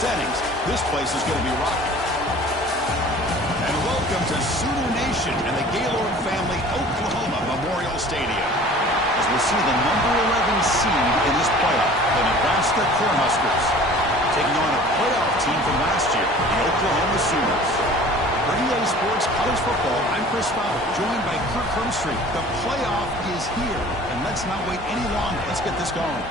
settings, this place is going to be rocking. And welcome to Sooner Nation and the Gaylord Family Oklahoma Memorial Stadium, as we see the number 11 seed in this playoff, the Nebraska Cornhuskers, taking on a playoff team from last year, the Oklahoma Sooners. For EA Sports College Football, I'm Chris Fowler, joined by Kirk Hermstreet. The playoff is here, and let's not wait any longer. Let's get this going.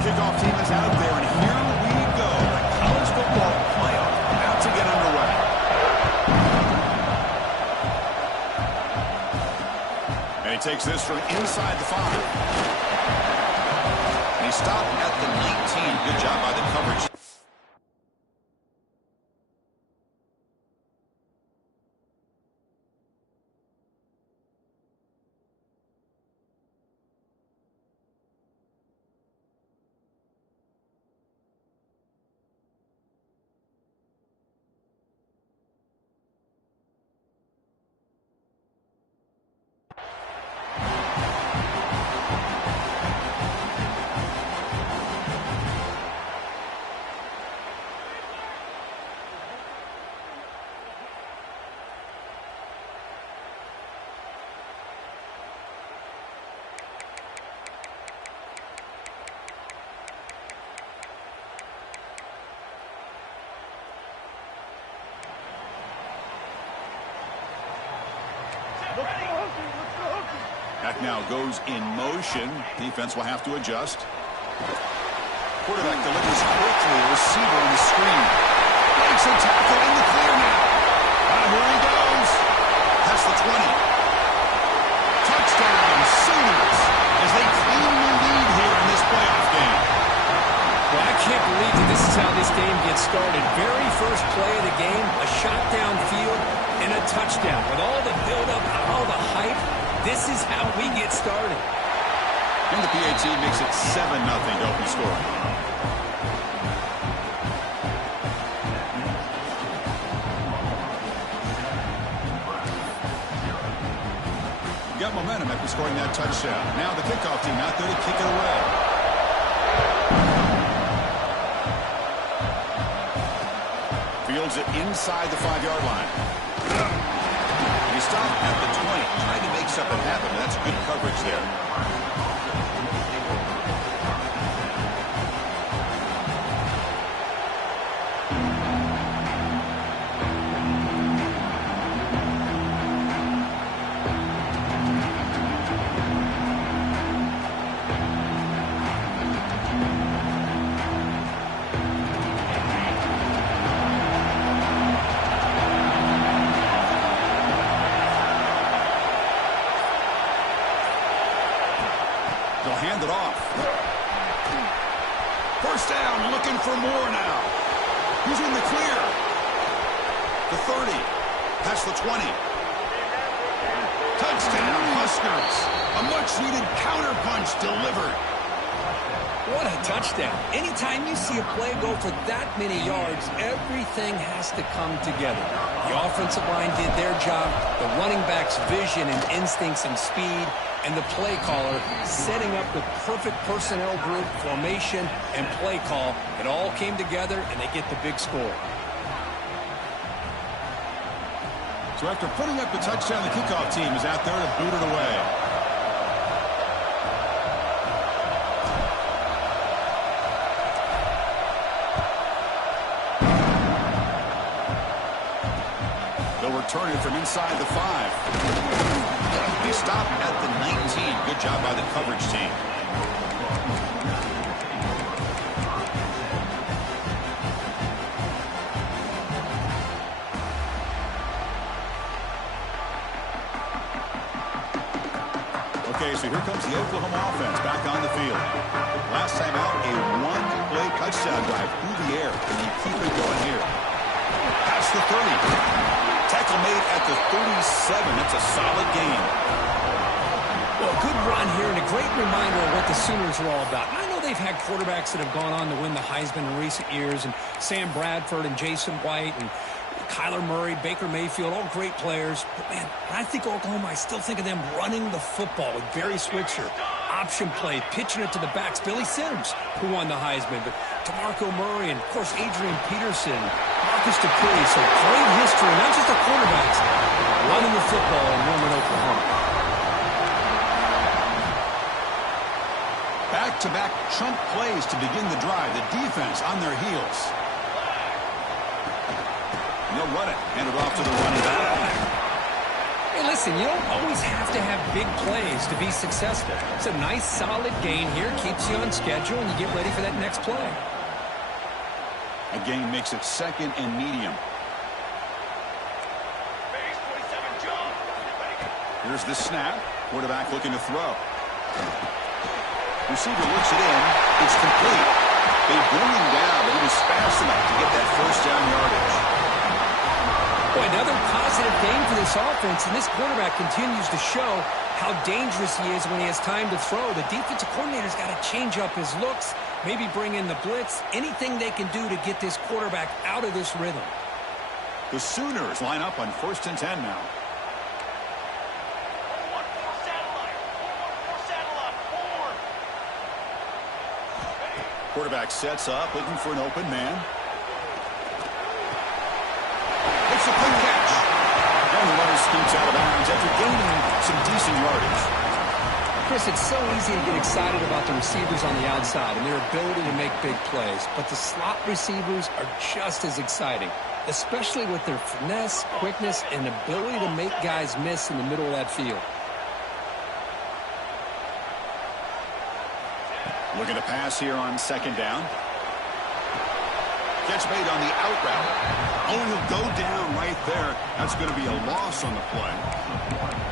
Kickoff team is out there, and here we go. The college football playoff about to get underway. And he takes this from inside the 5. And he stopped at the 19. Good job by the coverage. That now goes in motion. Defense will have to adjust. Quarterback delivers quickly. Receiver on the screen. Makes a tackle in the clear now. Here he goes. That's the 20. Touchdown, Sooners, as they claim the lead here in this playoff game. Well, I can't believe that this is how this game gets started. Very first play of the game, a shot downfield, and a touchdown. With all the build-up, all the hype, this is how we get started. And the PAT makes it 7-0 to open scoring. Got momentum after scoring that touchdown. Now the kickoff team out there to kick it away. Fields it inside the 5-yard line. He stopped at the 20, trying to make something happen. That's good coverage there. They'll hand it off. First down, looking for more now. He's in the clear. The 30. Past the 20. Touchdown, Huskers. A much-needed counterpunch delivered. What a touchdown. Anytime you see a play go for that many yards, everything has to come together. The offensive line did their job, the running back's vision and instincts and speed, and the play caller setting up the perfect personnel group, formation, and play call. It all came together, and they get the big score. So after putting up the touchdown, the kickoff team is out there to boot it away. They'll return it from inside the 5. They stop at the 19. Good job by the coverage team. Okay, so here comes the Oklahoma offense back on the field. Last time out, a one-play touchdown drive through the air. Can he keep it going here? Past the 30. Tackle made at the 37. That's a solid gain. Well, good run here and a great reminder of what the Sooners are all about. I know they've had quarterbacks that have gone on to win the Heisman in recent years, and Sam Bradford and Jason White and Kyler Murray, Baker Mayfield, all great players. But, man, when I think Oklahoma, I still think of them running the football with Barry Switzer. Option play, pitching it to the backs. Billy Sims, who won the Heisman. But DeMarco Murray and, of course, Adrian Peterson, Marcus Dupree. So great history, not just the quarterbacks, running the football in Norman, Oklahoma. Back-to-back chunk plays to begin the drive. The defense on their heels. And they'll run it. Hand it off to the running back. Hey, listen, you don't always have to have big plays to be successful. It's a nice, solid gain here. Keeps you on schedule, and you get ready for that next play. A gain makes it second and medium. Here's the snap. Quarterback looking to throw. Receiver looks it in. It's complete. They bring him down, but he was fast enough to get that first down yardage. Boy, another positive game for this offense, and this quarterback continues to show how dangerous he is when he has time to throw. The defensive coordinator's got to change up his looks, maybe bring in the blitz, anything they can do to get this quarterback out of this rhythm. The Sooners line up on 1st and 10 now. Quarterback sets up, looking for an open man. It's a quick catch. And the runner scoots out of bounds after gaining some decent yardage. Chris, it's so easy to get excited about the receivers on the outside and their ability to make big plays. But the slot receivers are just as exciting, especially with their finesse, quickness, and ability to make guys miss in the middle of that field. Looking to pass here on 2nd down. Catch made on the out route. Oh, he'll go down right there. That's going to be a loss on the play.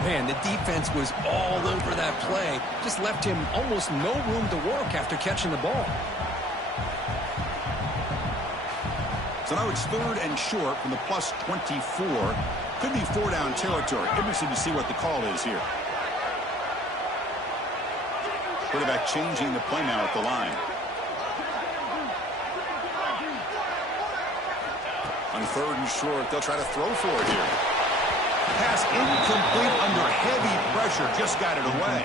Man, the defense was all over that play. Just left him almost no room to work after catching the ball. So now it's 3rd and short from the plus 24. Could be 4-down territory. Interesting to see what the call is here. Quarterback changing the play now at the line. On 3rd and short, they'll try to throw for it here. Pass incomplete under heavy pressure. Just got it away.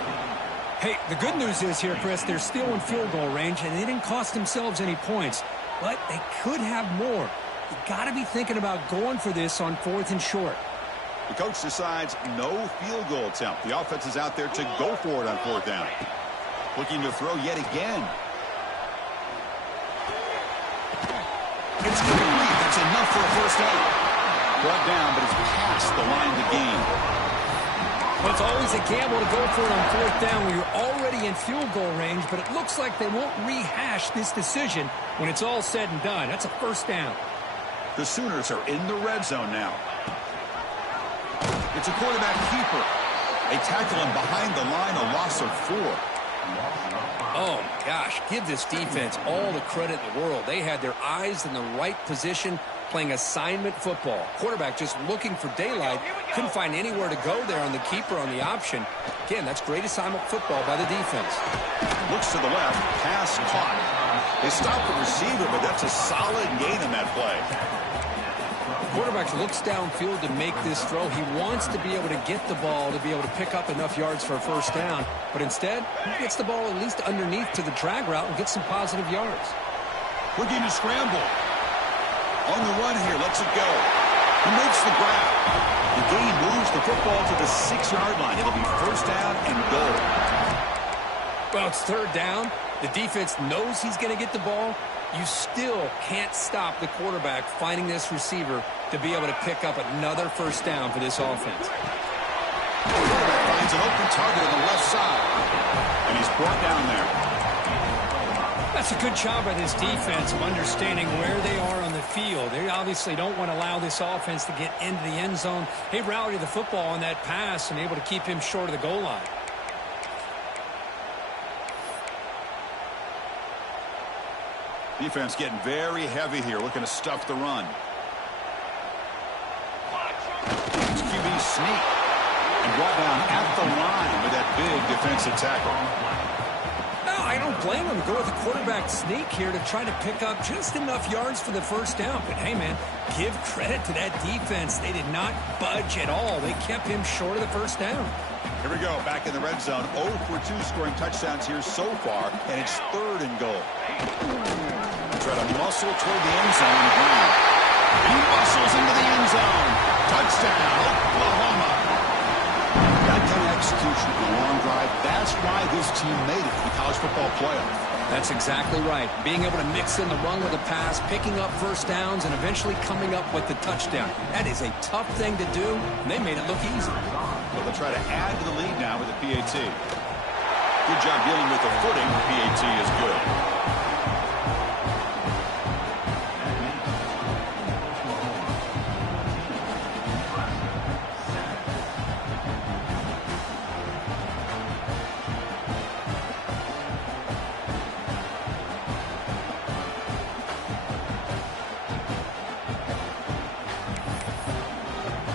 Hey, the good news is here, Chris, they're still in field goal range, and they didn't cost themselves any points. But they could have more. You got to be thinking about going for this on 4th and short. The coach decides no field goal attempt. The offense is out there to go for it on 4th down. Looking to throw yet again. It's complete. That's enough for a first down. Brought down, but it's past the line to gain. Well, it's always a gamble to go for it on 4th down when you're already in field goal range, but it looks like they won't rehash this decision when it's all said and done. That's a first down. The Sooners are in the red zone now. It's a quarterback keeper. They tackle him behind the line, a loss of 4. Oh, gosh, give this defense all the credit in the world. They had their eyes in the right position, playing assignment football. Quarterback just looking for daylight. Couldn't find anywhere to go there on the keeper on the option. Again, that's great assignment football by the defense. Looks to the left. Pass caught. They stopped the receiver, but that's a solid gain in that play. Quarterback looks downfield to make this throw. He wants to be able to get the ball to be able to pick up enough yards for a first down. But instead, he gets the ball at least underneath to the drag route and gets some positive yards. Looking to scramble. On the run here, lets it go. He makes the grab. The gain moves the football to the 6-yard line. It'll be first down and goal. Well, it's 3rd down. The defense knows he's going to get the ball. You still can't stop the quarterback finding this receiver to be able to pick up another first down for this offense. The quarterback finds an open target on the left side. And he's brought down there. That's a good job by this defense of understanding where they are on the field. They obviously don't want to allow this offense to get into the end zone. They rallied the football on that pass and able to keep him short of the goal line. Defense getting very heavy here, looking to stuff the run. It's QB sneak. And brought down at the line with that big defensive tackle. No, I don't blame him to go with the quarterback sneak here to try to pick up just enough yards for the first down. But, hey, man, give credit to that defense. They did not budge at all. They kept him short of the first down. Here we go, back in the red zone. 0 for 2 scoring touchdowns here so far, and it's 3rd and goal. Try to muscle toward the end zone. He muscles into the end zone. Touchdown, Oklahoma. That kind of execution on a long drive, that's why this team made it to the college football playoff. That's exactly right. Being able to mix in the run with the pass, picking up first downs, and eventually coming up with the touchdown. That is a tough thing to do, and they made it look easy. Well, they'll try to add to the lead now with the PAT. Good job dealing with the footing. The PAT is good.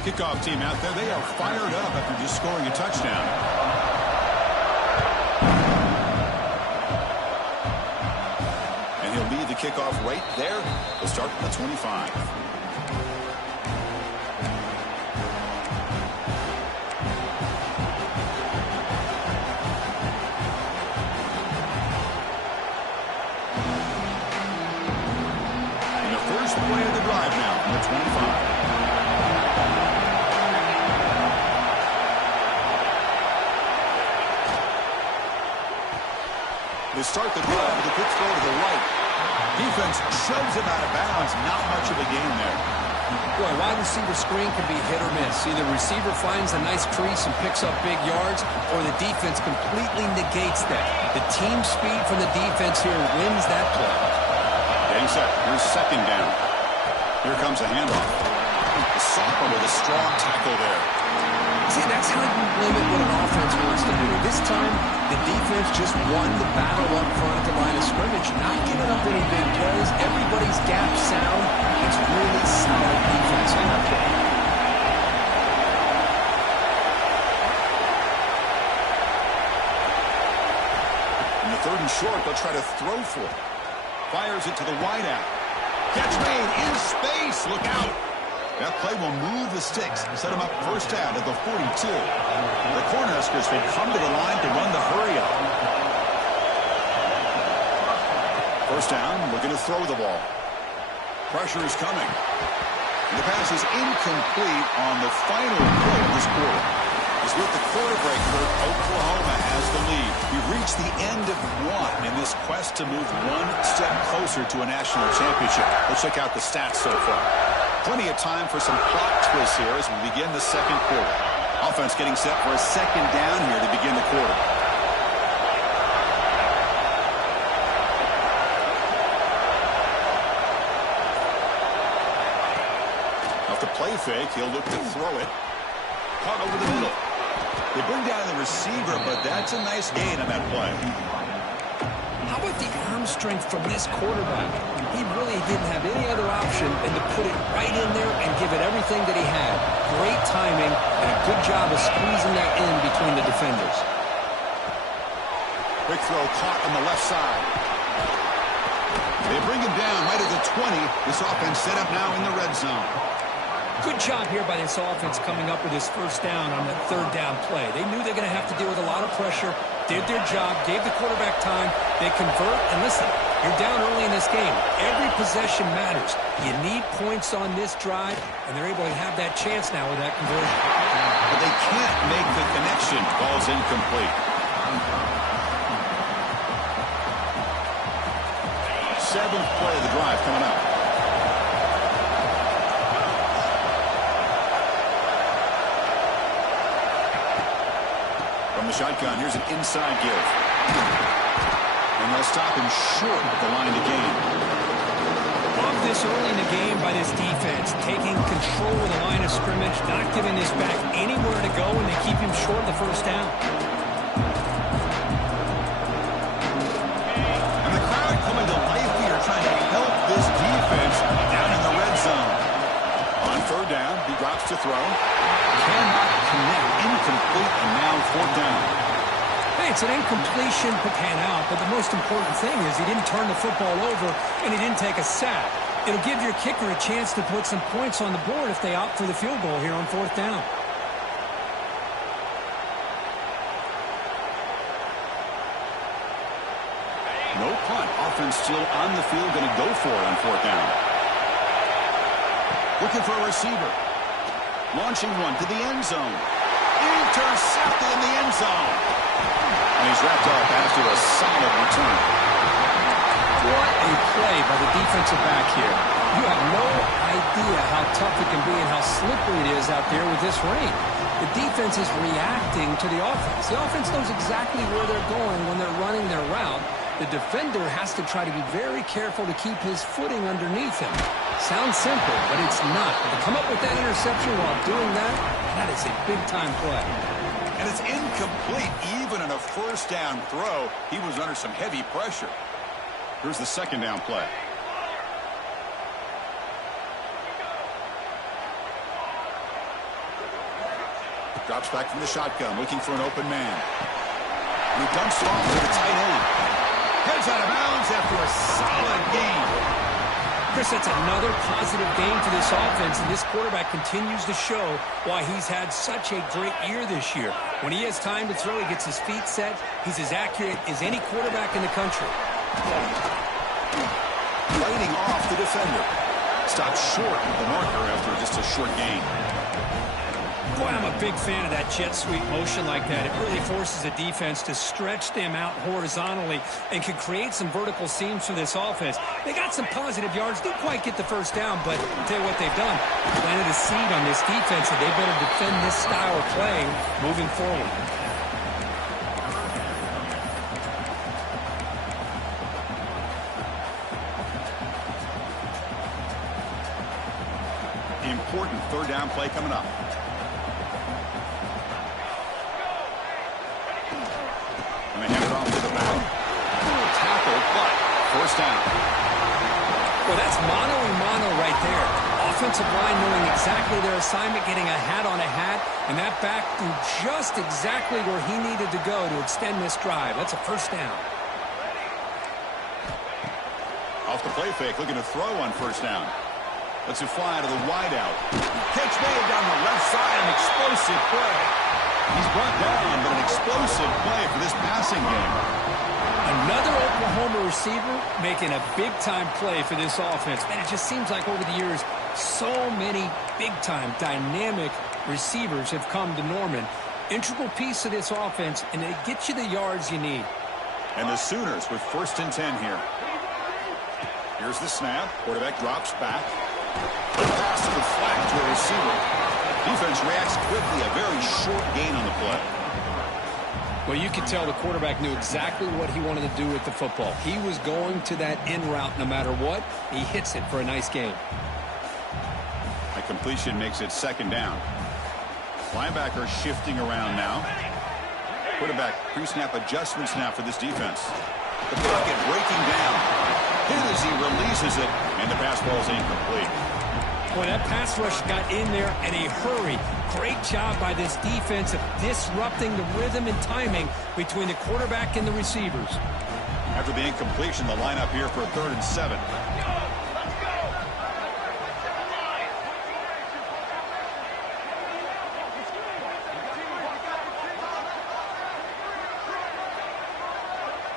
Kickoff team out there. They are fired up after just scoring a touchdown. And he'll lead the kickoff right there. They'll start from the 25. And the first play of the drive now from the 25. They start the drive with a quick throw to the right. Defense shoves him out of bounds. Not much of a gain there. Boy, wide receiver screen can be hit or miss. Either receiver finds a nice crease and picks up big yards, or the defense completely negates that. The team speed from the defense here wins that play. Getting set. Here's 2nd down. Here comes a handoff. The sophomore with a strong tackle there. See, that's how you limit what an offense wants to do. This time, the defense just won the battle up front at the line of scrimmage, not giving up any big plays. Everybody's gap sound. It's really solid defense on that play. In the 3rd and short, they'll try to throw for it. Fires it to the wideout. Catch made in space. Look out. That play will move the sticks, set them up first down at the 42. The Cornhuskers will come to the line to run the hurry-up. First down, looking to throw the ball. Pressure is coming. The pass is incomplete on the final play of this quarter. As with the quarter break, Oklahoma has the lead. We've reached the end of 1 in this quest to move 1 step closer to a national championship. Let's check out the stats so far. Plenty of time for some plot twists here as we begin the 2nd quarter. Offense getting set for a 2nd down here to begin the quarter. Off the play fake, he'll look to throw it. Caught over the middle. They bring down the receiver, but that's a nice gain on that play. How about the arm strength from this quarterback? He really didn't have any other option than to put it right in there and give it everything that he had. Great timing and a good job of squeezing that in between the defenders. Quick throw caught on the left side. They bring him down right at the 20. This offense set up now in the red zone. Good job here by this offense coming up with this first down on that 3rd down play. They knew they were going to have to deal with a lot of pressure, did their job, gave the quarterback time. They convert, and listen, you're down early in this game. Every possession matters. You need points on this drive, and they're able to have that chance now with that conversion. But they can't make the connection. Ball's incomplete. 7th play of the drive coming up. From the shotgun, here's an inside give. And they'll stop him short at the line to gain. Love this early in the game by this defense, taking control of the line of scrimmage, not giving this back anywhere to go, and they keep him short of the first down. And the crowd coming to life here, trying to to throw. Cannot connect. Incomplete, and now 4th down. Hey, it's an incompletion to pan out, but the most important thing is he didn't turn the football over and he didn't take a sack. It'll give your kicker a chance to put some points on the board if they opt for the field goal here on 4th down. No punt. Offense still on the field, going to go for it on 4th down. Looking for a receiver. Launching one to the end zone. Intercepted in the end zone. And he's wrapped up after a solid return. What a play by the defensive back here. You have no idea how tough it can be and how slippery it is out there with this rain. The defense is reacting to the offense. The offense knows exactly where they're going when they're running their route. The defender has to try to be very careful to keep his footing underneath him. Sounds simple, but it's not. But to come up with that interception while doing that, that is a big-time play. And it's incomplete. Even in a 1st down throw, he was under some heavy pressure. Here's the 2nd down play. Drops back from the shotgun, looking for an open man. And he dumps it off to the tight end. Heads out of bounds after a solid game. Chris, that's another positive game for this offense, and this quarterback continues to show why he's had such a great year this year. When he has time to throw, he gets his feet set. He's as accurate as any quarterback in the country. Fighting off the defender. Stopped short of the marker after just a short gain. Boy, I'm a big fan of that jet sweep motion like that. It really forces a defense to stretch them out horizontally and can create some vertical seams for this offense. They got some positive yards. Didn't quite get the 1st down, but I'll tell you what they've done. Planted a seed on this defense, and they better defend this style of playing moving forward. Important 3rd down play coming up. And they hand it off to the back. Tackle, but 1st down. Well, that's mano-a-mano right there. Offensive line knowing exactly their assignment, getting a hat on a hat, and that back threw just exactly where he needed to go to extend this drive. That's a 1st down. Off the play fake, looking to throw on 1st down. Lets it fly to the wideout. Catch made down the left side, an explosive play. He's brought down, but an explosive play for this passing game. Another Oklahoma receiver making a big-time play for this offense. Man, it just seems like over the years, so many big-time, dynamic receivers have come to Norman. Integral piece of this offense, and it gets you the yards you need. And the Sooners with 1st and 10 here. Here's the snap. Quarterback drops back. The pass to the flat to a receiver. Defense reacts quickly. A very short gain on the play. Well, you could tell the quarterback knew exactly what he wanted to do with the football. He was going to that in route no matter what. He hits it for a nice gain. A completion makes it 2nd down. Linebacker shifting around now. Quarterback pre-snap adjustment snap for this defense. The pocket breaking down. Hit as he releases it, and the pass ball is incomplete. Boy, that pass rush got in there in a hurry. Great job by this defense of disrupting the rhythm and timing between the quarterback and the receivers. After the incompletion, the lineup here for a 3rd and 7.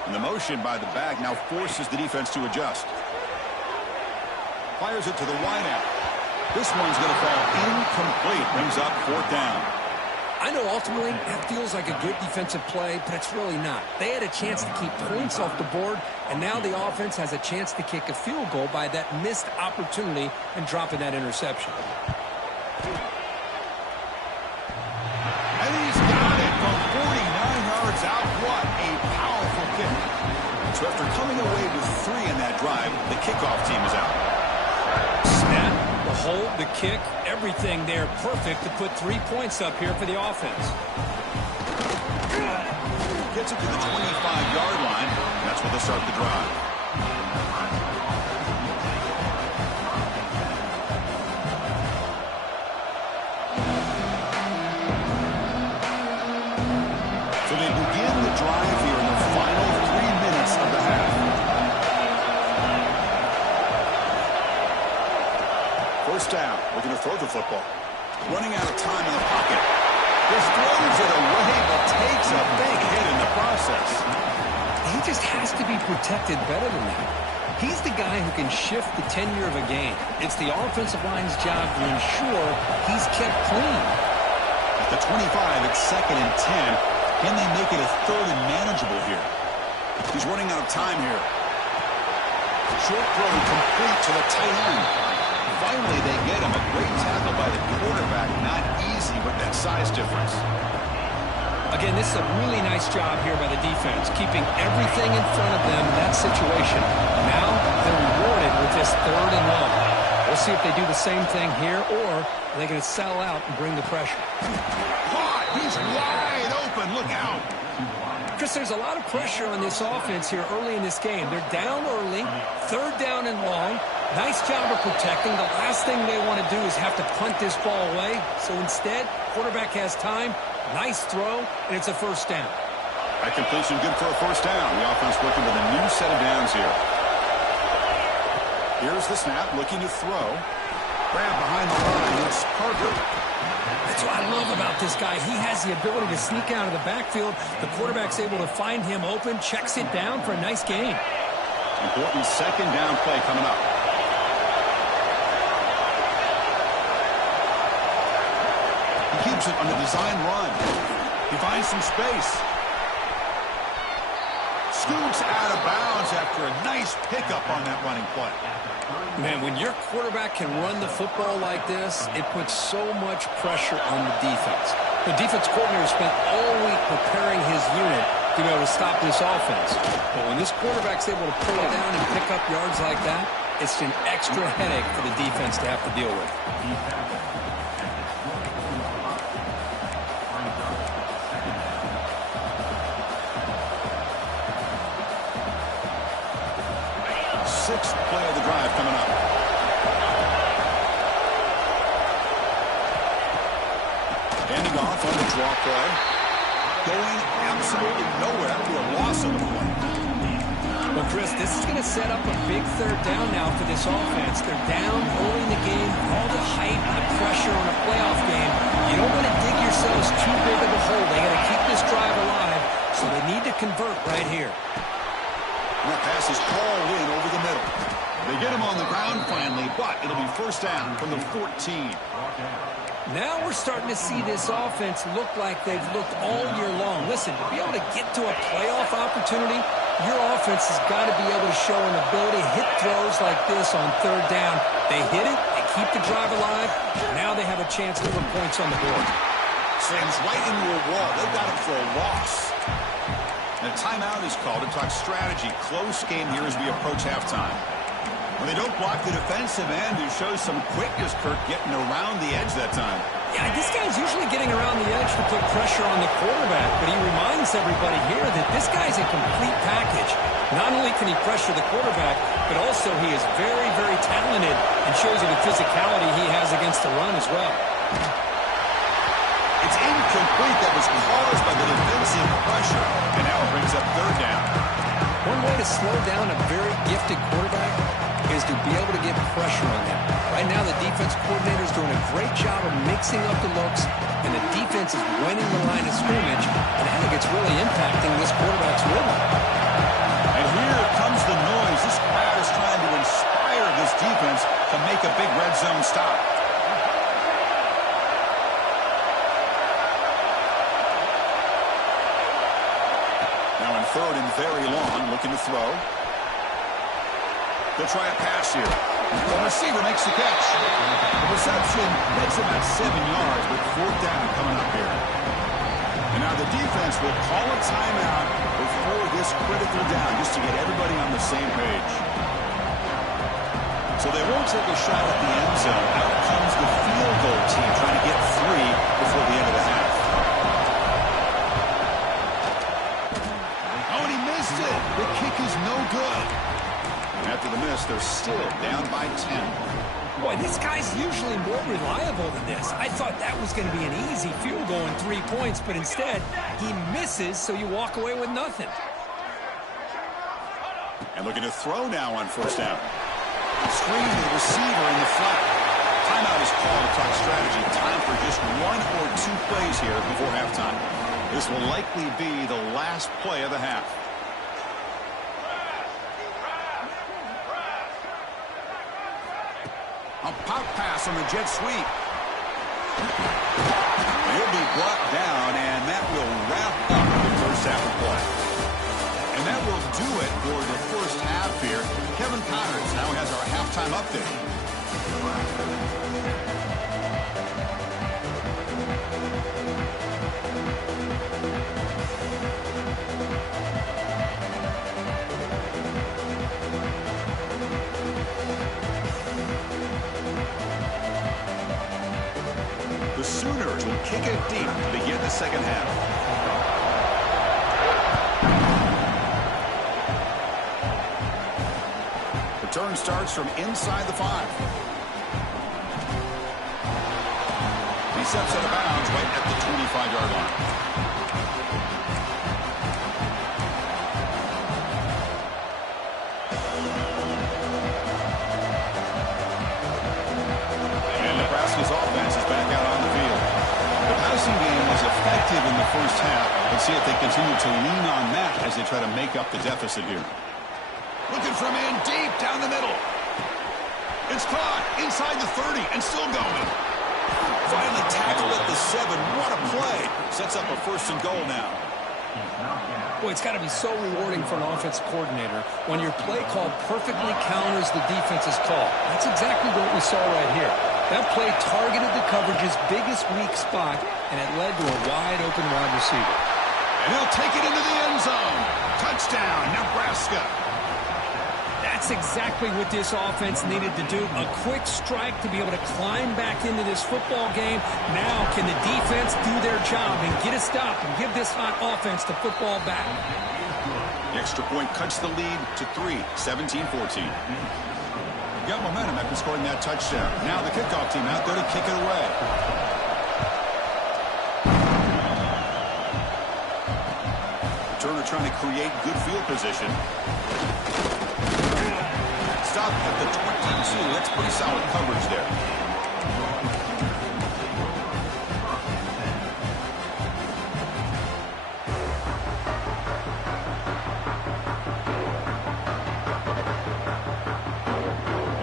And the motion by the back now forces the defense to adjust. Fires it to the wideout. This one's going to fall incomplete. Brings up 4th down. I know ultimately that feels like a good defensive play, but it's really not. They had a chance to keep points off the board, and now the offense has a chance to kick a field goal by that missed opportunity and dropping that interception. And he's got it from 49 yards out. What a powerful kick. So after coming away with 3 in that drive, the kickoff team is out. Snap, the hold, the kick, everything there perfect to put 3 points up here for the offense. Gets it to the 25-yard line. And that's where they'll start the drive. throw the football. Running out of time in the pocket. Just throws it away, but takes a big hit in the process. He just has to be protected better than that. He's the guy who can shift the tenure of a game. It's the offensive line's job to ensure he's kept clean. At the 25, it's 2nd and 10. Can they make it a 3rd and manageable here? He's running out of time here. Short throw complete to the tight end. Finally, they get him. A great tackle by the quarterback. Not easy with that size difference. Again, this is a really nice job here by the defense, keeping everything in front of them in that situation. Now they're rewarded with this 3rd and long. We'll see if they do the same thing here, or are they going to sell out and bring the pressure. Caught! He's wide open. Look out! Chris, there's a lot of pressure on this offense here early in this game. They're down early, 3rd down and long. Nice job of protecting. The last thing they want to do is have to punt this ball away. So instead, quarterback has time. Nice throw, and it's a 1st down. That completion good for a 1st down. The offense working with a new set of downs here. Here's the snap, looking to throw. Grab behind the line. It's Parker. That's what I love about this guy. He has the ability to sneak out of the backfield. The quarterback's able to find him open, checks it down for a nice gain. Important 2nd down play coming up. Keeps it on the design run. He finds some space. Scoots out of bounds after a nice pickup on that running play. Man, when your quarterback can run the football like this, it puts so much pressure on the defense. The defense coordinator spent all week preparing his unit to be able to stop this offense. But when this quarterback's able to pull it down and pick up yards like that, it's an extra headache for the defense to have to deal with. 6th play of the drive coming up. Handing off on the draw play. Going absolutely nowhere. That'll be a loss of the play. Well, Chris, this is going to set up a big 3rd down now for this offense. They're down early in the game. All the hype and the pressure on a playoff game. You don't want to dig yourselves too big of a hole. They got to keep this drive alive, so they need to convert right here. And that pass is called in over the middle. They get him on the ground finally, but it'll be 1st down from the 14. Now we're starting to see this offense look like they've looked all year long. Listen, to be able to get to a playoff opportunity, your offense has got to be able to show an ability to hit throws like this on 3rd down. They hit it, they keep the drive alive, now they have a chance to put points on the board. Slams right into a wall. They've got him for a loss. And a timeout is called to talk strategy. Close game here as we approach halftime. When they don't block the defensive end, who shows some quickness, Kirk, getting around the edge that time. Yeah, this guy's usually getting around the edge to put pressure on the quarterback, but he reminds everybody here that this guy's a complete package. Not only can he pressure the quarterback, but also he is very, very talented and shows you the physicality he has against the run as well. It's incomplete. That was caused by the defensive pressure, and now it brings up 3rd down. One way to slow down a very gifted quarterback is to be able to get pressure on him. Right now, the defense coordinator is doing a great job of mixing up the looks, and the defense is winning the line of scrimmage, and I think it's really impacting this quarterback's rhythm. And here comes the noise. This crowd is trying to inspire this defense to make a big red zone stop. Now in 3rd and very long, looking to throw. They'll try a pass here. The receiver makes the catch. The reception gets about 7 yards with 4th down coming up here. And now the defense will call a timeout before this critical down just to get everybody on the same page. So they won't take a shot at the end zone. Out comes the field goal team trying to get 3 before the end of the half. Oh, and he missed it. The kick is no good. After the miss, they're still down by 10. Boy, this guy's usually more reliable than this. I thought that was going to be an easy field goal in 3 points, but instead, he misses, so you walk away with nothing. And looking to throw now on 1st down. Screen to the receiver in the flat. Timeout is called to talk strategy. Time for just 1 or 2 plays here before halftime. This will likely be the last play of the half. A pop pass on the jet sweep. He'll be brought down, and that will wrap up the first half of play. And that will do it for the first half here. Kevin Connors now has our halftime update. The Sooners will kick it deep to begin the second half. Return starts from inside the 5. He steps out of bounds right at the 25-yard line. And Nebraska's offense is back out on the field. The passing game was effective in the first half. Let's see if they continue to lean on that as they try to make up the deficit here. Looking from in deep down the middle. It's caught inside the 30 and still going. Finally tackled at the 7. What a play. Sets up a 1st and goal now. Boy, it's got to be so rewarding for an offensive coordinator when your play call perfectly counters the defense's call. That's exactly what we saw right here. That play targeted the coverage's biggest weak spot, and it led to a wide-open wide receiver. And he'll take it into the end zone. Touchdown, Nebraska. That's exactly what this offense needed to do. A quick strike to be able to climb back into this football game. Now can the defense do their job and get a stop and give this hot offense the football back? The extra point cuts the lead to 3, 17-14. Got momentum after scoring that touchdown. Now the kickoff team out there to kick it away. Returner trying to create good field position. Stop at the 22. That's pretty solid coverage there.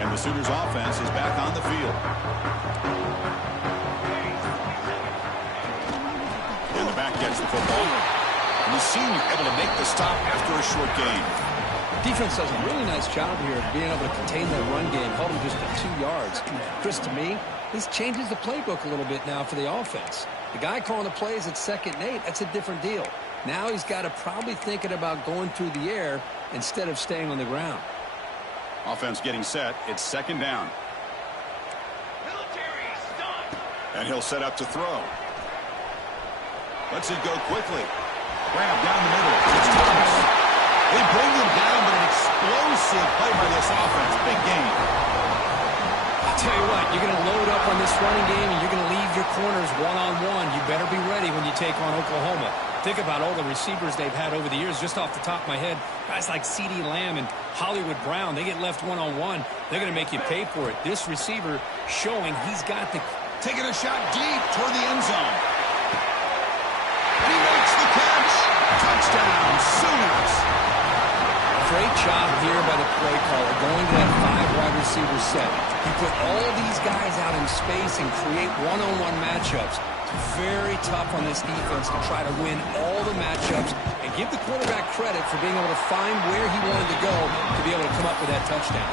And the Sooners offense is back on the field. And the back gets the football. And the senior able to make the stop after a short gain. Defense does a really nice job here of being able to contain their run game, held them just at 2 yards. Chris, to me, this changes the playbook a little bit now for the offense. The guy calling the plays at 2nd and 8, that's a different deal. Now he's got to probably thinking about going through the air instead of staying on the ground. Offense getting set. It's 2nd down. And he'll set up to throw. Lets it go quickly. Grab down the middle. It's Thomas. They bring him down, but an explosive play by this offense. Big game. I'll tell you what, you're going to load up on this running game, and you're going to leave your corners one-on-one. You better be ready when you take on Oklahoma. Think about all the receivers they've had over the years. Just off the top of my head, guys like CeeDee Lamb and Hollywood Brown, they get left one-on-one. They're going to make you pay for it. This receiver showing he's got the... Taking a shot deep toward the end zone. And he makes the catch. Touchdown, Sooners. Great job here by the play caller, going to that 5 wide receiver set. He put all these guys out in space and create one-on-one matchups. It's very tough on this defense to try to win all the matchups and give the quarterback credit for being able to find where he wanted to go to be able to come up with that touchdown.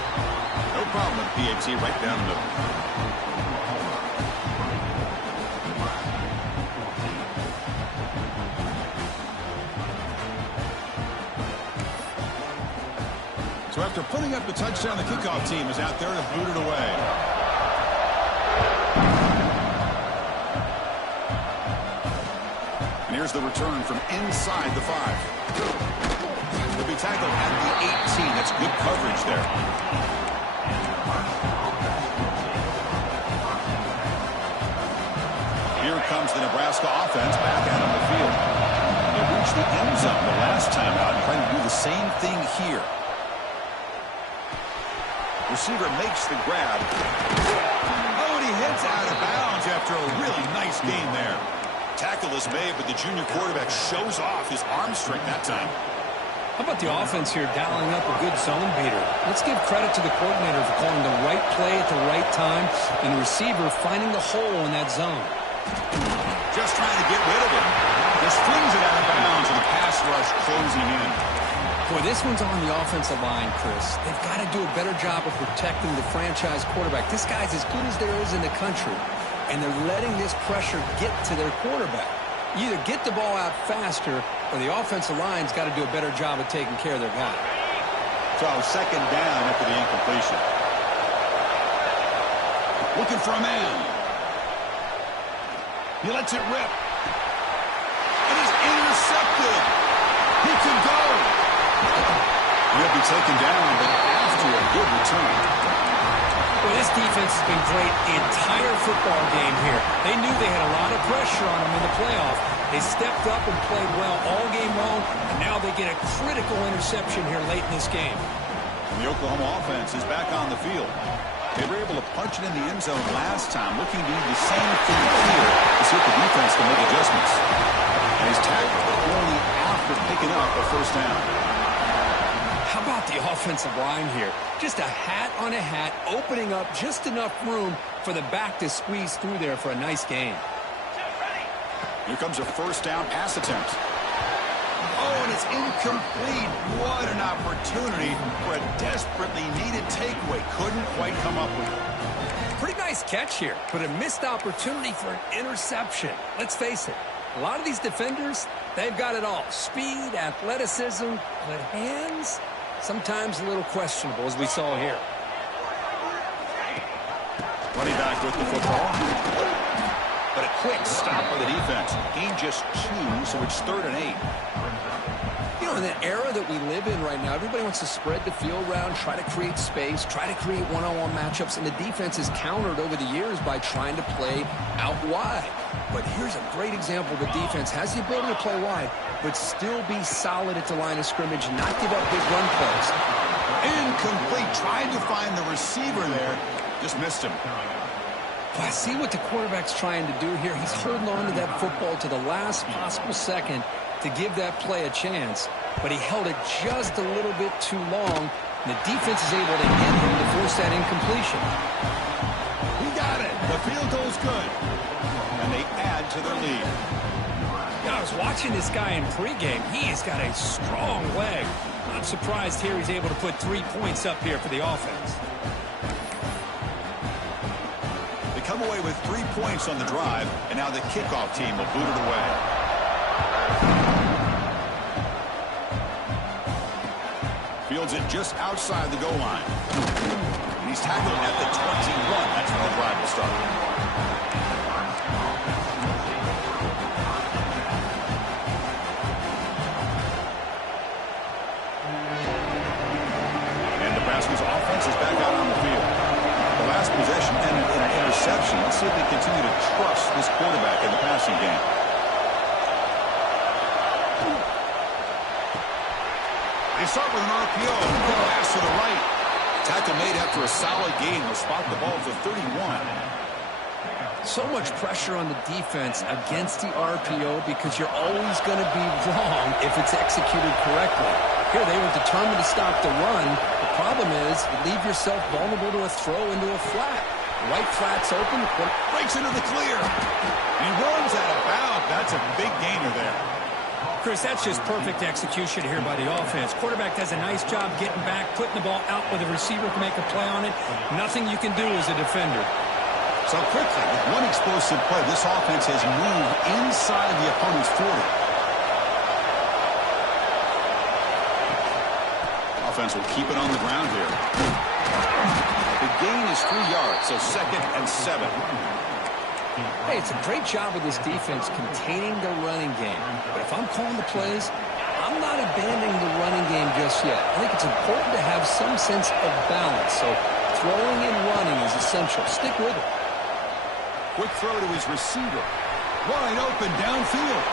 No problem with PAT right down the middle. So after putting up the touchdown, the kickoff team is out there to boot it away. And here's the return from inside the 5. He'll be tackled at the 18. That's good coverage there. Here comes the Nebraska offense back out on the field. They reached the end zone the last time out and trying to do the same thing here. Receiver makes the grab. Oh, and he he hits out of bounds after a really nice gain there. Tackle is made, but the junior quarterback shows off his arm strength that time. How about the offense here dialing up a good zone beater? Let's give credit to the coordinator for calling the right play at the right time and the receiver finding the hole in that zone. Just trying to get rid of it. Just flings it out of bounds and the pass rush closing in. Boy, this one's on the offensive line, Chris. They've got to do a better job of protecting the franchise quarterback. This guy's as good as there is in the country, and they're letting this pressure get to their quarterback. You either get the ball out faster or the offensive line's got to do a better job of taking care of their guy. So second down after the incompletion. Looking for a man. He lets it rip. And he's intercepted. He could go. He'll be taken down, but after a good return. Well, this defense has been great the entire football game here. They knew they had a lot of pressure on them in the playoff. They stepped up and played well all game long, and now they get a critical interception here late in this game. The Oklahoma offense is back on the field. They were able to punch it in the end zone last time, looking to do the same thing here to see if the defense can make adjustments. And he's tackled only after picking up a first down. How about the offensive line here? Just a hat on a hat, opening up just enough room for the back to squeeze through there for a nice gain. Here comes a first down pass attempt. Oh, and it's incomplete. What an opportunity for a desperately needed takeaway. Couldn't quite come up with it. Pretty nice catch here, but a missed opportunity for an interception. Let's face it, a lot of these defenders, they've got it all. Speed, athleticism, but hands, sometimes a little questionable, as we saw here. Running back with the football. But a quick stop by the defense. Gain just 2, so it's 3rd and 8. You know, in the era that we live in right now, everybody wants to spread the field around, try to create space, try to create one-on-one matchups, and the defense is countered over the years by trying to play out wide. But here's a great example of a defense has the ability to play wide, but still be solid at the line of scrimmage, not give up big run plays. Incomplete. Tried to find the receiver there. Just missed him. Well, I see what the quarterback's trying to do here. He's holding on to that football to the last possible second to give that play a chance, but he held it just a little bit too long, and the defense is able to hit him to force that incompletion. He got it. The field goal's good, and they add to their lead. Yeah, I was watching this guy in pregame. He has got a strong leg. Not surprised here he's able to put 3 points up here for the offense. Come away with 3 points on the drive, and now the kickoff team will boot it away. Fields it just outside the goal line. And he's tackled at the 21. That's when the drive will start. And Nebraska's offense is back out on the field. The last possession ended in an interception. Let's see if they continue to trust this quarterback in the passing game. They start with an RPO. Pass to the right. Tackle made after a solid gain. They'll spot the ball for 31. So much pressure on the defense against the RPO because you're always going to be wrong if it's executed correctly. Here they were determined to stop the run. The problem is you leave yourself vulnerable to a throw into a flat. Right flat's open, breaks into the clear. He runs out of bounds. That's a big gainer there. Chris, that's just perfect execution here by the offense. Quarterback does a nice job getting back, putting the ball out where the receiver can make a play on it. Nothing you can do as a defender. So quickly, with one explosive play, this offense has moved inside the opponent's 40. Offense will keep it on the ground here. The gain is 3 yards, so 2nd and 7. Hey, it's a great job of this defense containing the running game. But if I'm calling the plays, I'm not abandoning the running game just yet. I think it's important to have some sense of balance. So throwing and running is essential. Stick with it. Quick throw to his receiver. Wide open downfield.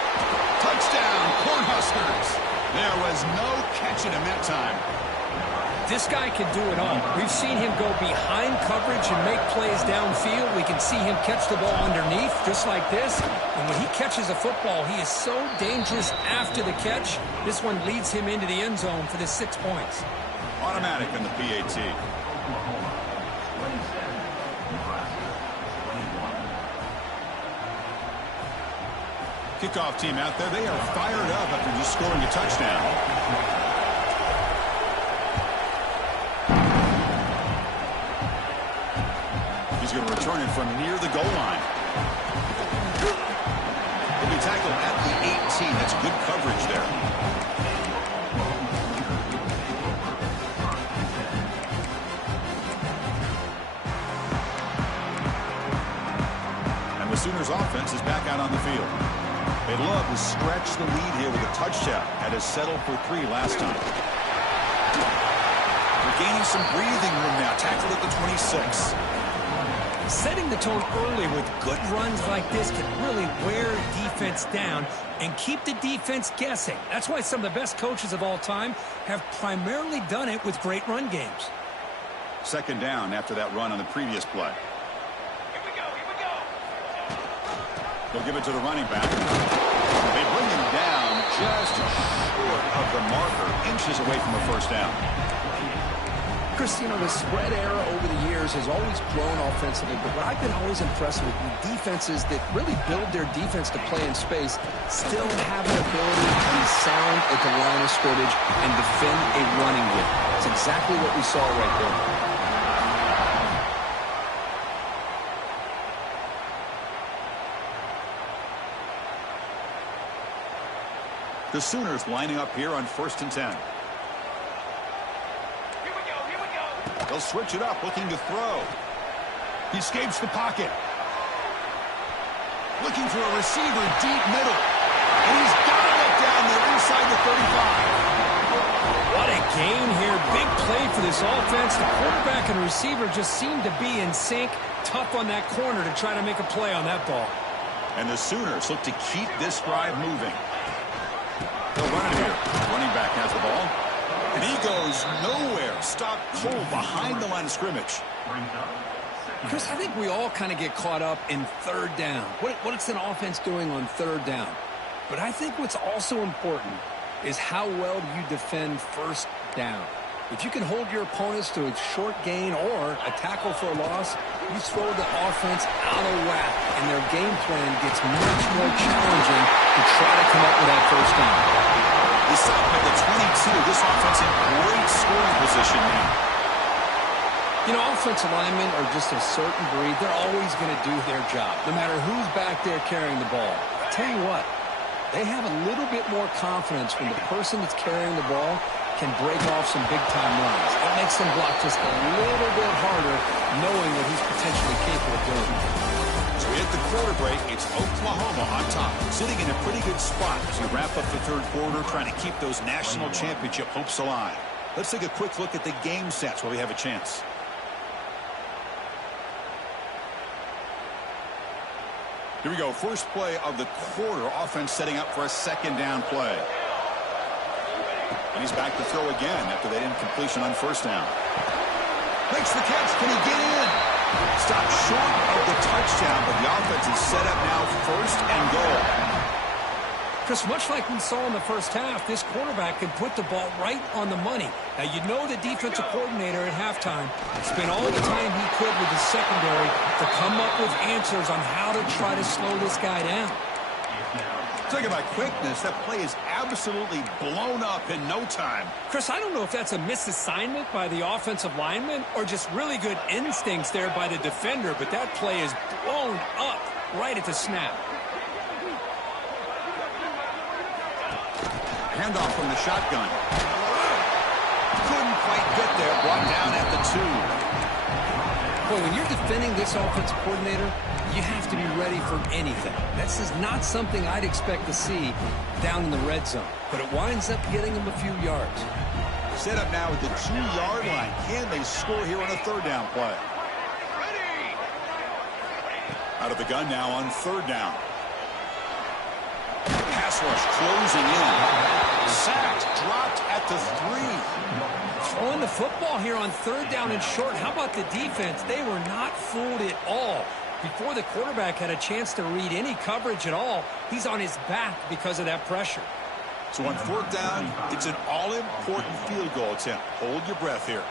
Touchdown, Cornhuskers. There was no catching him that time. This guy can do it all. We've seen him go behind coverage and make plays downfield. We can see him catch the ball underneath, just like this. And when he catches a football, he is so dangerous after the catch. This one leads him into the end zone for the 6 points. Automatic in the PAT. Kickoff team out there. They are fired up after just scoring a touchdown. He's going to return it from near the goal line. He'll be tackled at the 18. That's good coverage there. And the Sooners offense is back out on the field. They'd love to stretch the lead here with a touchdown. Had to settle for 3 last time. They're gaining some breathing room now. Tackled at the 26. Setting the tone early with good runs like this can really wear defense down and keep the defense guessing. That's why some of the best coaches of all time have primarily done it with great run games. Second down after that run on the previous play. Here we go. They'll give it to the running back. They bring him down just short of the marker, inches away from a first down. Chris, you know, the spread era over the years has always grown offensively, but what I've been always impressed with defenses that really build their defense to play in space still have an ability to be sound at the line of scrimmage and defend a running game. It's exactly what we saw right there. The Sooners lining up here on 1st and 10. They'll switch it up, looking to throw. He escapes the pocket. Looking for a receiver deep middle. And he's got it down there inside the 35. What a game here. Big play for this offense. The quarterback and receiver just seem to be in sync. Tough on that corner to try to make a play on that ball. And the Sooners look to keep this drive moving. They'll run it here. Running back has the ball. And he goes nowhere. Stopped cold behind the line of scrimmage. Chris, I think we all kind of get caught up in third down. What's an offense doing on third down? But I think what's also important is how well do you defend first down. If you can hold your opponents to a short gain or a tackle for a loss, you throw the offense out of whack, and their game plan gets much more challenging to try to come up with that first down. He's set up at the 22. This offense in great scoring position now. You know, offensive linemen are just a certain breed. They're always going to do their job, no matter who's back there carrying the ball. I tell you what, they have a little bit more confidence when the person that's carrying the ball can break off some big-time runs. It makes them block just a little bit harder, knowing what he's potentially capable of doing. So we hit the quarter break. It's Oklahoma on top, sitting in a pretty good spot as we wrap up the third quarter, trying to keep those national championship hopes alive. Let's take a quick look at the game stats while we have a chance. Here we go. First play of the quarter. Offense setting up for a second down play. And he's back to throw again after that incompletion on first down. Makes the catch. Can he get in? Stopped short of the touchdown, but the offense is set up now first and goal. Chris, much like we saw in the first half, this quarterback can put the ball right on the money. Now, you know the defensive coordinator at halftime spent all the time he could with the secondary to come up with answers on how to try to slow this guy down. Talking about quickness, that play is absolutely blown up in no time. Chris, I don't know if that's a misassignment by the offensive lineman or just really good instincts there by the defender, but that play is blown up right at the snap. Handoff from the shotgun. Couldn't quite get there. Brought down at the 2. Boy, when you're defending this offensive coordinator, you have to be ready for anything. This is not something I'd expect to see down in the red zone, but it winds up getting them a few yards. Set up now at the 2-yard line. Can they score here on a third down play? Out of the gun now on third down. Pass rush closing in. Sacked, dropped at the 3. throwing the football here on 3rd down and short. How about the defense? They were not fooled at all. Before the quarterback had a chance to read any coverage at all, he's on his back because of that pressure. So on 4th down, it's an all-important field goal attempt. Hold your breath here.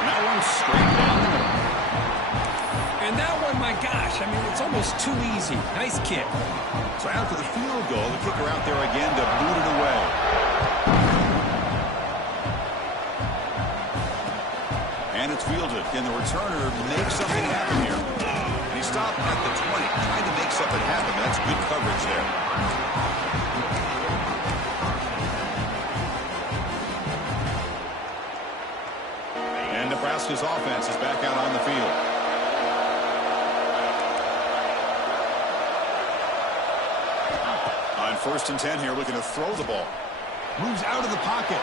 And that one's straight down the middle. And that one, my gosh, I mean, it's almost too easy. Nice kick. So after the field goal, the kicker out there again to boot it away. And it's fielded. Can the returner make something happen here? And he stopped at the 20, trying to make something happen. That's good coverage there. And Nebraska's offense is back out on the field. On 1st and 10 here, looking to throw the ball. Moves out of the pocket.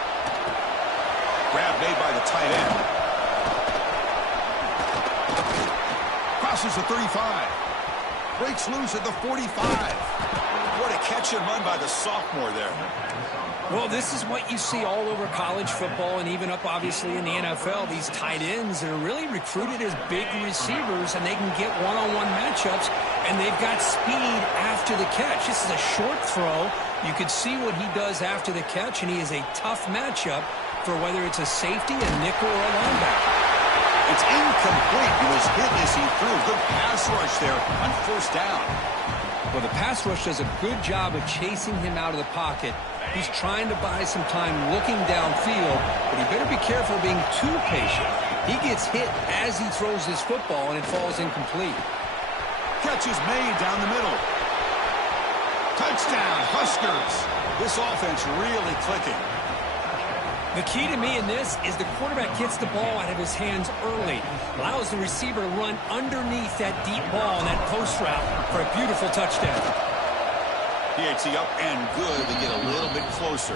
Grab made by the tight end. Crosses the 35. Breaks loose at the 45. What a catch and run by the sophomore there. Well, this is what you see all over college football and even up, obviously, in the NFL. These tight ends are really recruited as big receivers, and they can get one-on-one matchups, and they've got speed after the catch. This is a short throw. You can see what he does after the catch, and he is a tough matchup for whether it's a safety, a nickel, or a linebacker. It's incomplete. He was hit as he threw. Good pass rush there on 1st down. Well, the pass rush does a good job of chasing him out of the pocket. He's trying to buy some time looking downfield, but he better be careful being too patient. He gets hit as he throws his football, and it falls incomplete. Catch is made down the middle. Touchdown, Huskers. This offense really clicking. The key to me in this is the quarterback gets the ball out of his hands early, allows the receiver to run underneath that deep ball and that post route for a beautiful touchdown. PAT up and good. They get a little bit closer.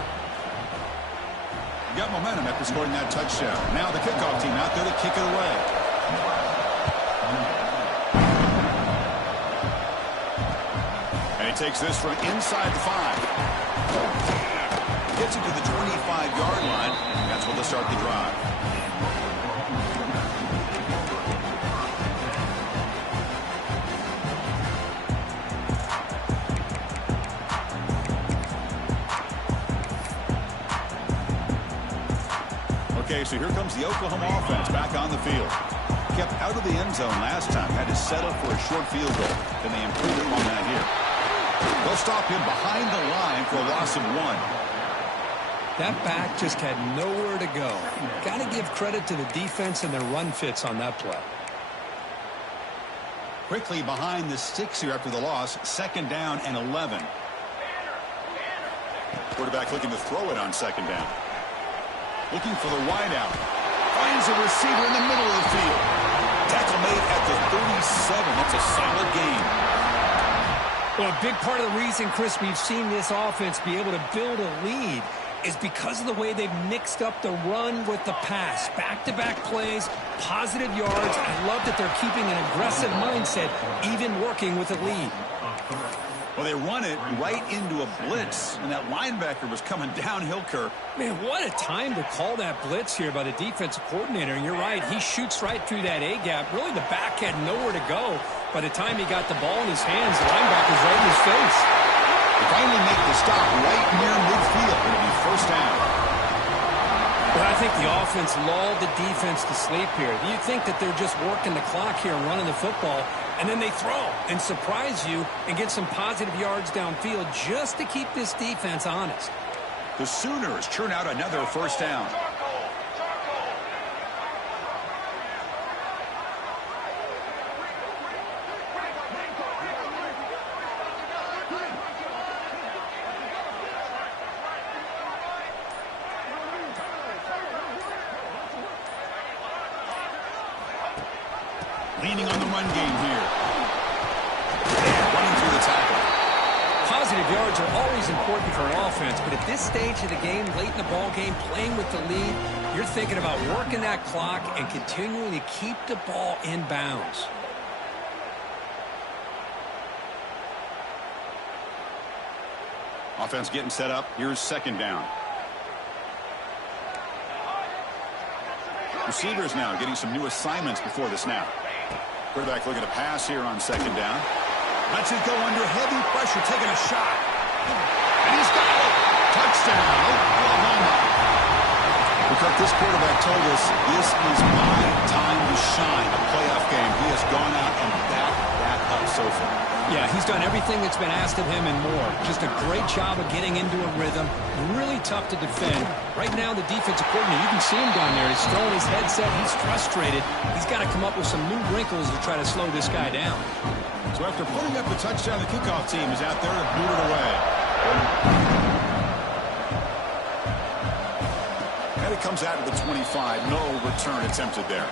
Got momentum after scoring that touchdown. Now the kickoff team out there to kick it away. And he takes this from inside the 5. Gets it to the 25-yard line. That's where they'll start the drive. Okay, so here comes the Oklahoma offense back on the field. Kept out of the end zone last time. Had to settle for a short field goal. Then they improved upon that here. They'll stop him behind the line for a loss of 1. That back just had nowhere to go. Got to give credit to the defense and their run fits on that play. Quickly behind the sticks here after the loss. 2nd down and 11. Quarterback looking to throw it on 2nd down. Looking for the wideout. Finds a receiver in the middle of the field. Tackle made at the 37. That's a solid gain. Well, a big part of the reason, Chris, we've seen this offense be able to build a lead is because of the way they've mixed up the run with the pass. Back-to-back plays, positive yards. I love that they're keeping an aggressive mindset, even working with a lead. Well, they run it right into a blitz, and that linebacker was coming downhill, Kirk. Man, what a time to call that blitz here by the defensive coordinator. And you're right, he shoots right through that A-gap. Really, the back had nowhere to go. By the time he got the ball in his hands, the linebacker's right in his face. They finally make the stop right near midfield. It'll be 1st down. Well, I think the offense lulled the defense to sleep here. You think that they're just working the clock here and running the football, and then they throw and surprise you and get some positive yards downfield just to keep this defense honest. The Sooners churn out another 1st down. Leaning on the run game here. Running through the tackle. Positive yards are always important for an offense, but at this stage of the game, late in the ball game, playing with the lead, you're thinking about working that clock and continuing to keep the ball in bounds. Offense getting set up. Here's second down. Receivers now getting some new assignments before the snap. Quarterback looking to pass here on second down. Lets it go under heavy pressure, taking a shot. And he's got it. Touchdown, Oklahoma. Because this quarterback told us this is my time to shine, a playoff game. He has gone out and backed that up so far. Yeah, he's done everything that's been asked of him and more. Just a great job of getting into a rhythm. Really tough to defend. Right now, the defensive coordinator, you can see him down there. He's throwing his headset. He's frustrated. He's got to come up with some new wrinkles to try to slow this guy down. So after putting up the touchdown, the kickoff team is out there to boot it away. And it comes out of the 25. No return attempted there.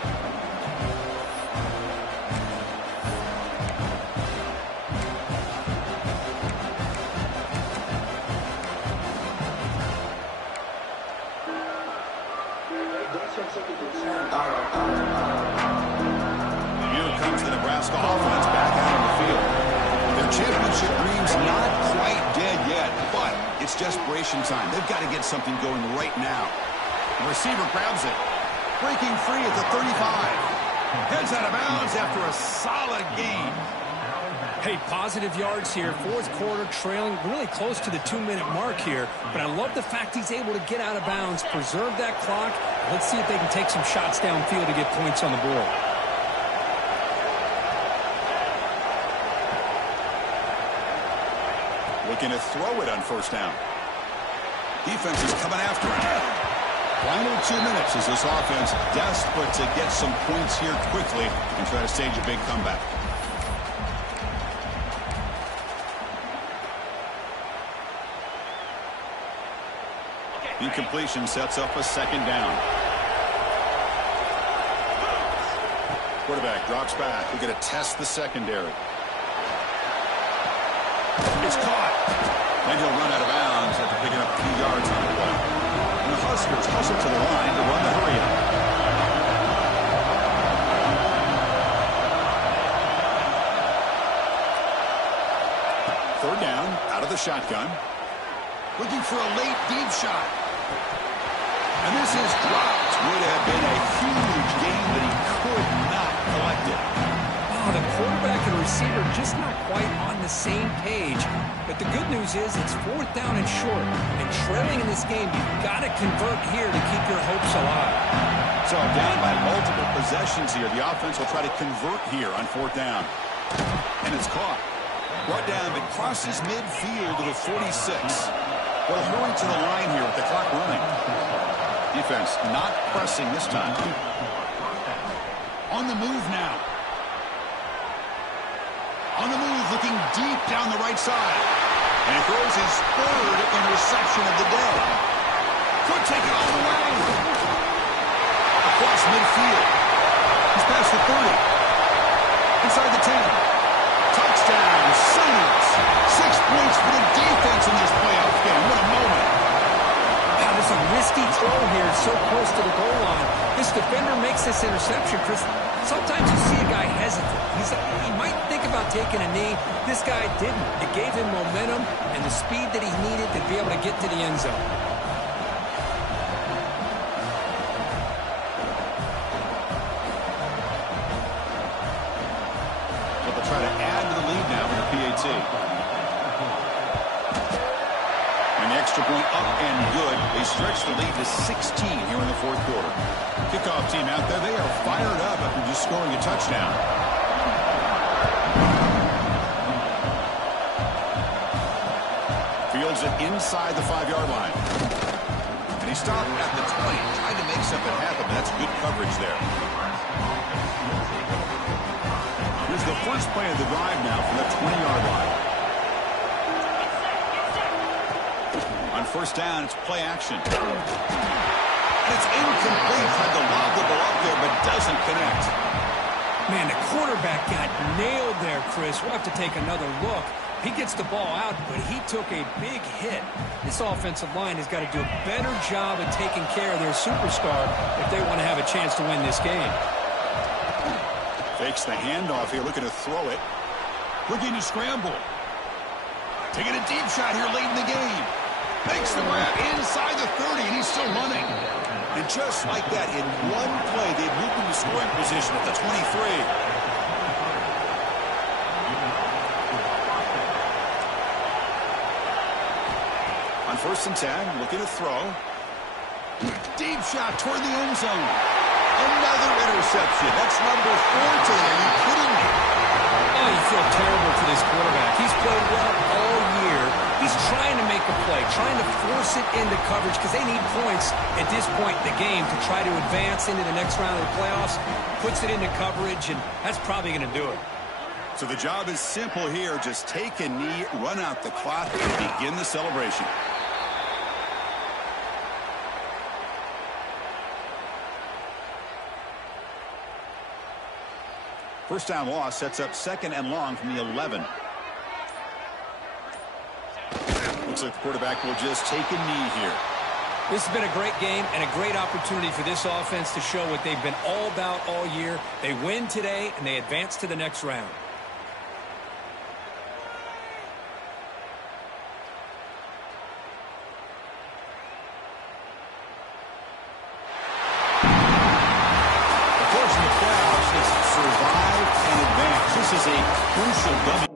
Here comes the Nebraska offense back out on the field. Their championship dream's not quite dead yet, but it's desperation time. They've got to get something going right now. The receiver grabs it. Breaking free at the 35. Heads out of bounds after a solid gain. Hey, positive yards here. Fourth quarter, trailing really close to the 2-minute mark here. But I love the fact he's able to get out of bounds, preserve that clock. Let's see if they can take some shots downfield to get points on the board. Looking to throw it on first down. Defense is coming after him. Final 2 minutes as this offense desperate to get some points here quickly and try to stage a big comeback. Incompletion sets up a second down. Quarterback drops back. We're going to test the secondary. It's caught. And he'll run out of bounds after picking up a few yards on the play. And the Huskers hustle to the line to run the hurry up. Third down, out of the shotgun. Looking for a late deep shot. And this is dropped. Would have been a huge gain, but he could not collect it. Oh, the quarterback and receiver just not quite on the same page. But the good news is it's fourth down and short. And trailing in this game, you've got to convert here to keep your hopes alive. So down by multiple possessions here. The offense will try to convert here on fourth down. And it's caught. Brought down, but crosses midfield to the 46. They'll hurry to the line here with the clock running. Defense not pressing this time. On the move now. On the move, looking deep down the right side. And he throws his third interception of the day. Could take it all the way. Across midfield. He's past the 30. Inside the 10. Touchdown, Sooners. 6 points for the defense in this playoff game. What a moment. That was a risky throw here, so close to the goal line. This defender makes this interception, Chris. Sometimes you see a guy hesitant. He might think about taking a knee. This guy didn't. It gave him momentum and the speed that he needed to be able to get to the end zone. So they'll try to add to the lead now with the PAT. And the extra point up and good. They stretch the lead to 16 here in the fourth quarter. Kickoff team out there, they are fired up after just scoring a touchdown. Fields it inside the 5-yard line. And he stopped at the 20, trying to make something happen, but that's good coverage there. Here's the first play of the drive now from the 20-yard line. On first down, it's play action. It's incomplete. Tried to lob the ball up there, but doesn't connect. Man, the quarterback got nailed there, Chris. We'll have to take another look. He gets the ball out, but he took a big hit. This offensive line has got to do a better job of taking care of their superstar if they want to have a chance to win this game. Fakes the handoff here, looking to throw it. Looking to scramble. Taking a deep shot here late in the game. Makes the grab inside the 30, and he's still running. And just like that, in one play, they've moved into scoring position at the 23. On 1st and 10, looking to throw. Deep shot toward the end zone. Another interception. That's number 4 today. Are you kidding me? Oh, you feel terrible for this quarterback. He's played well all year. He's trying to make a play, trying to force it into coverage because they need points at this point in the game to try to advance into the next round of the playoffs. Puts it into coverage, and that's probably going to do it. So the job is simple here. Just take a knee, run out the clock, and begin the celebration. First down loss sets up 2nd and long from the 11. Looks like the quarterback will just take a knee here. This has been a great game and a great opportunity for this offense to show what they've been all about all year. They win today, and they advance to the next round. This is a crucial W.